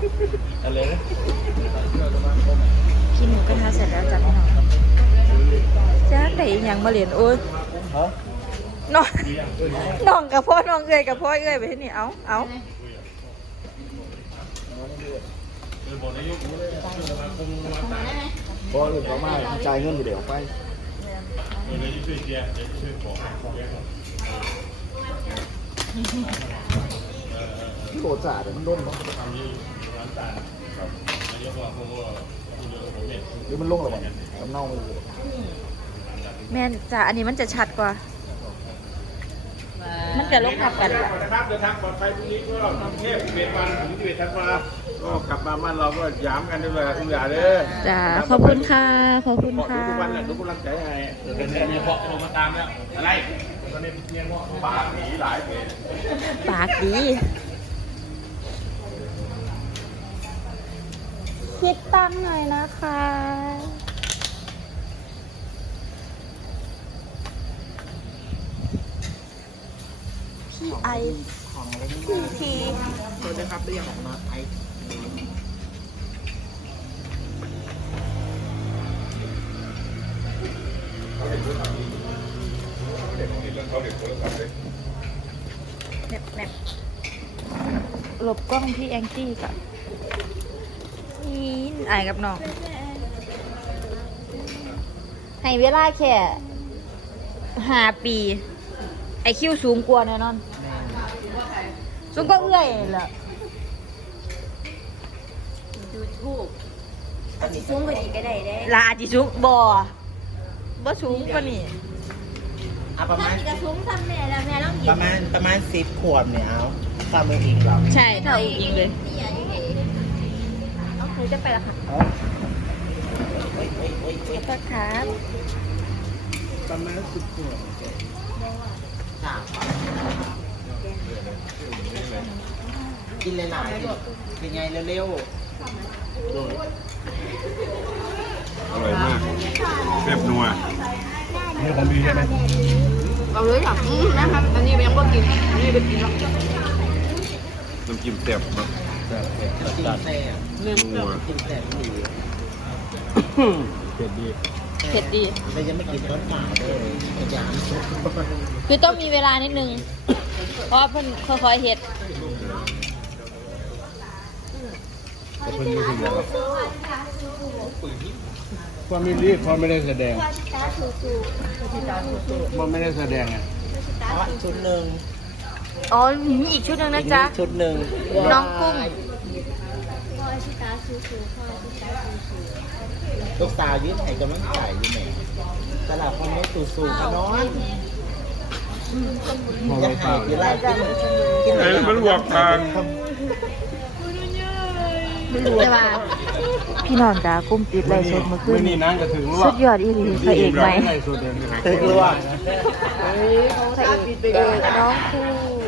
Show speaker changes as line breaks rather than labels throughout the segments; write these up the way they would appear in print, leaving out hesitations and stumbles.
อะไรนะ
กินหมูกระทะเสร็จแล้วจ้ะพี่น้องจ้าแต่อีกอย่างมาเรียนโอ้ยน้องน้องกับพ่อน้องเอ้ยกับพ่อเอ้ยไปที่นี่เอา
พอหรือเขาไม่จ่ายเงินเดี๋ยวไปที่โบจ่าเดี๋ยวมันล้นเนาะหรือมันลงหรือเปล่าสำเนามัน
แม่จ้ะอันนี้มันจะชัดกว่ามันจะลงทับกัน
นะครับเดินทางปลอดภัยพรุ่งนี้ก็กรุงเทพ11 วันถึง11 ธันวาก็กลับมาบ้านเราก็ย้ำกันด้วยทุกอย่างเด้อ
จ้าขอบคุณค่ะขอบคุณค่ะ
ทุกวันแหละทุกกำลังใจให้เนี่ยเพาะโทรมาตามแล้วอะไรตอนนี้เนี่ยปากหนีหลายเพจ
ปากดีคิดตังค์หน่อยนะคะพี่ไอพี่ที
ตัวจะครับเรียกออกมาไอ
แนบหลบกล้องพี่แองจี้ก่อนนี่ไอกับน้องให้เวลาแค่5 ปีไอคิวสูงกว่าแน่นอนสูงก็เอื้อยแหละ
ดูทูบอาจจะสูงกว่านี้ก็ได้
ลาอาจิสูงบ่สูงกว่านี่
ประมาณ
กระสูงทำแม่แล้วแม่ต้องหยิบ
ประมาณ10 ขวบเนี่ยเอาทำเองอีกหรอ
ใช่เท่าอีกเลย
นี่อย่าอยู่ไหนเอาเคยจะไปละค่ะ
ขอบครับ
ประมาณ10 ขวบกินเลยหน่อยเป็นไงเร็วๆ
อร่อยมากแซ่บนัวนี่ของดีใช่ไหม
เอาเลยค่ะแม่ครับอันนี้ยังไม่กินอันนี้ไปกินแล้ว
น้ำจิ้มแซ่บมาก
แซ่บนัวกินแซ่บดี
เผ็ดดี
เผ็ดดี
แต่ยังไม่กินต้นป่าเลยพยายาม
คือต้องมีเวลานิดนึงเพราะเพิ่นค่อยๆเฮ็ด
ความไม่รีบเพราะไม่ได้แสดงมันไม่ได้แสดงไง
ชุดหนึ่ง
อ๋อมีอีกชุดหนึ่งนะจ๊ะ
ชุดหนึ่ง
น้องกุ้ง
ลูกสาวยืดไห้กำลังใส่อยู่แม่ตลาดคนนี้สูงๆกันนอนจะหายกี่ไร่กิน
มันหวกทาง
แต่ว่าพี่น้องจ้ากุ้มปิดไล่สดเมื่อคืน
นี่นั่งก็ถึง
สุดยอดอีหลีพระเอกไหม
ถึงรู้ว่า
พระเอกน้องคู่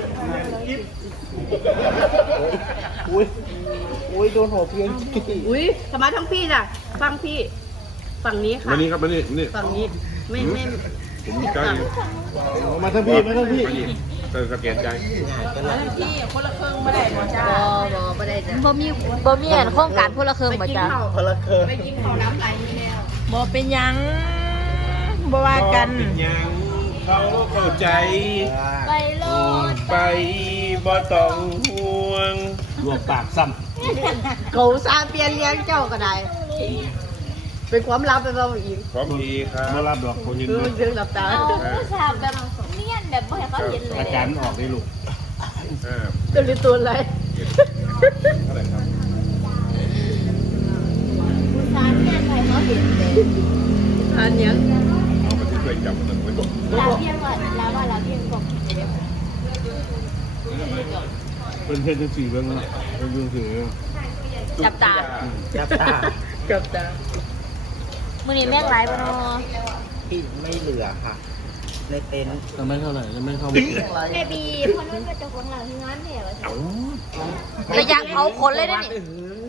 อุ้ยโดนหัวเพี้ยน
อุ้ยสมาทั้งพี่จ้ะฟังพี่ฝั่งนี้ค่ะ
วันนี้ครับวันนี้
ฝั่งนี้ไม่
ผมมีใจ
มาทั้งพี่
สแกนใจ
พี่คนละครึ่งไม่ได้หมดจ้าไม่ได้จ้ะ
บ่มีอันโครงการพลเครื่องบ่จ้า
คนละเครื่อง
ไปกินข้าวน้ำไหลนี่แล้ว
บ่เป็นยังบ่ว่ากัน
เป็นยังเขาเข้าใจ
ไปโลด
ไปบ่ต้องห่วงรวมปากซ้
ำเขาซาเปียนเลี้ยงเจ้าก็ได้เป็นความลับเป็นเราอีก
ความดีครับไม่รับหรอกคนยินดี
เรื่องหลับตาผู้ชายแบบเนียนแบบไม่ให้เขาเห็นเลย
อาการออกได้ลูก
ตัวอะไร
อะไรครับ
ผู้ชายเนียนใครเขาเห็นเลยอันยัง
เอาไปที่เคยจำมันไว้ก่อน
ลาเพียงก่อนแล้วว่าลาเพียงก่อน
เป็นเพศที่4เรื่องแล้วเป็นเรื่องสื่อ
จับตามื้อนี้แม่งไลฟ์บ่เนาะ
พี่ไม่เหลือค่ะในเต็นท์
จะไม่เท่าไหร่จะไม่เข้าไม่
แม่บีพอนุ่นก็จะของหลังที่งานแถว
ระยะเผาขนเลยนะนี่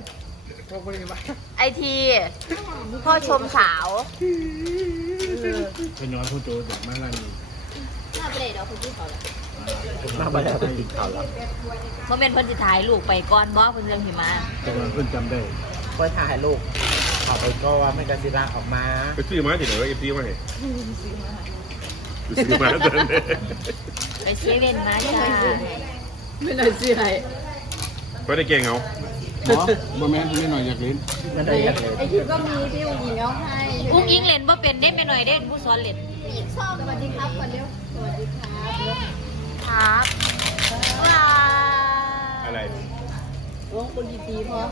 ไอทีพ่อชมสาว
เป็นน้อยผู้โจจากแม่ร้านนี้
น่าไปเลยเดี๋ยวคุณพี่เขาละ
มาบ่ได้ไปกินข้าวแล้ว
เมื่อเป็นเพิ่นสิถ่ายลูกไปก่อนบ่เพิ่นจังสิมา
แต่ว่าเพิ่นจำได้
ก็ถ่ายลูกเอาไปก็ว่าไม่กันสิลาออกมา
ไปซื้อมาที่ไหนวะเอฟซีมาให้ไปซื้อมาตอนนี้
ไปเซเว่นมาจ้า
ไม่น่าเชื่อให้
ไม่ได้เก่งเอาบ่แม่นไม่หน่อยอยากเล่น
ไม่ได้อยากเลย
ไอคิวก็มีที่อุ้งยิงเอาให้
อุ้งอิงเล่นบ่เป็นเด้แม่หน่อยเด้ผู้สอนเล่น
ชอบสวัสดีครับก่อนเร็วสวัสดีครับ
ครับว้า
อะไร
โอ้คนกี่ปีพอ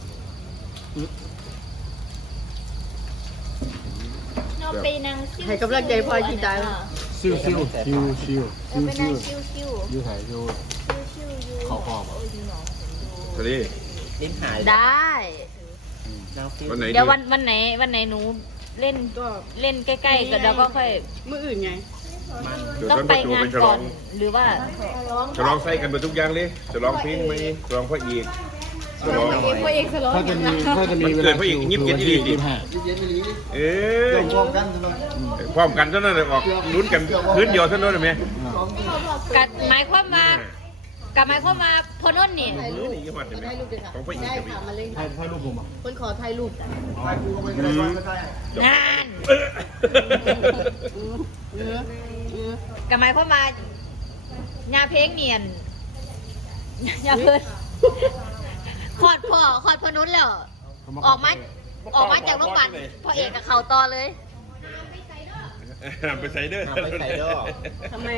น้องไปนั่งซิว
ให้กำลังใจพลอยกี่ใจแล้ว
ซิวซิวซิวซิว
ไปนั่งซิวซิว
ยูไทยยู
ซิวอยู่
เขาพอมสวัสดี
ลิ้นหาย
ได้
น้องฟิว
วันไหน
เดี๋ยววันไหนหนูเล่นเล่นใกล้ๆกันแล้วก็ค่อย
มื้ออื่นไง
มัน
เดี๋ยว
ต้อง
ท่าน
ไป
ประจู
งาน
เป็นฉล
ก่อ
อน ง
หรือว่า
ฉลองใส่กันไปทุกอย่างเลยฉลองเพลงไหมฉลองพระเอกฉลอง
พระเอกสโล
ถ้าจะมีเวลาพระเอกยิบเย็นดีเออพร้อมกันเท่านั้นเลยออกลุ้นกันคืนเดียวเท่านั้นเลยไหม
กัดหมายความว่ากับหมายความว่าพอนุ่นนี่
มือนี่ยี่ห้อเห็นไหม
ถ่ายรูปด้วยค่ะ
ของพระเอก
ได้
จะมี
ค่ะมาเล่น
ให้รูปผมอ่ะ
คนขอถ่ายรูป
งานกับหมายความว่าญาเพลงเนียนญาเพิ่นขอดพอนุ่นแล้ว ออกมาจากโรงพยาบาลพ่อเอกกับเขาต่อเลย
ไปใส่เด้อ
ทำไม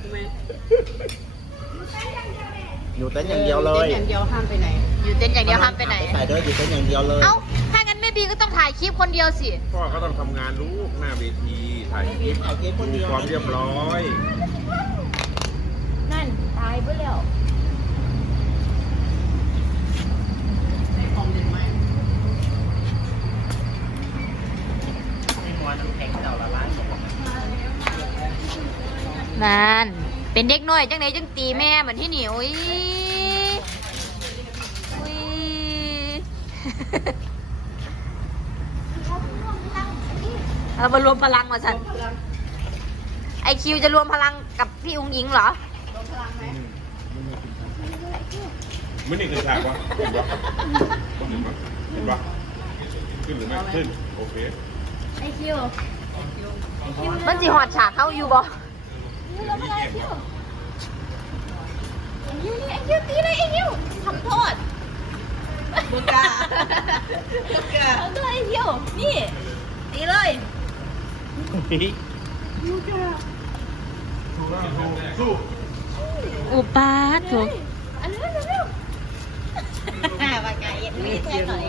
อยู่เต้นอย่างเดียวเลย
ต้นอย่างเดียวห้ามไปไหน
อยู่เต้นอย่างเดียวห้ามไปไหน
ใส่เด้ออยู่เต้นอย่างเดียวเลย
เอ้า ถ้างั้นแม่บีก็ต้องถ่ายคลิปคนเดียวสิ
พ่อเขาต้องทำงานลูกหน้าเวทีถ่ายคลิป
ถ่ายเก็บคนเดียว
ความเรียบร้อย
นั่น ตายไปแล้วนั่น เป็นเด็กน้อยจังไหนจังตีแม่เหมือนที่หนิวอุ้ย เรามารวมพลังมาสันไอคิวจะรวมพลังกับพี่อุ้งอิงเหรอ
ไม่นี่คือฉากวะเห็นปะขึ้นหรือไม่ขึ้นโอเค
ไอคิว มันสิหอดฉากเข้าอยู่บ่ไอคิวตีเลยไอคิวทำโทษ
บุกา
ทำโทษไอคิวนี่ตีเลย อุปาถูกอันนี้เร็วๆว่าไงยังไม่แท้หน่อย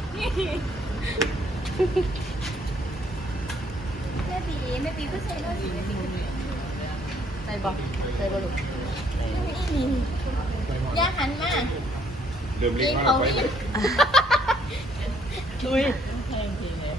แม่ปีก็ใส่ด้วยใส่บอกใส่บลูกย่าหันมา
เดิมเลี้ยง
เขา
ไป
นี่
ลุย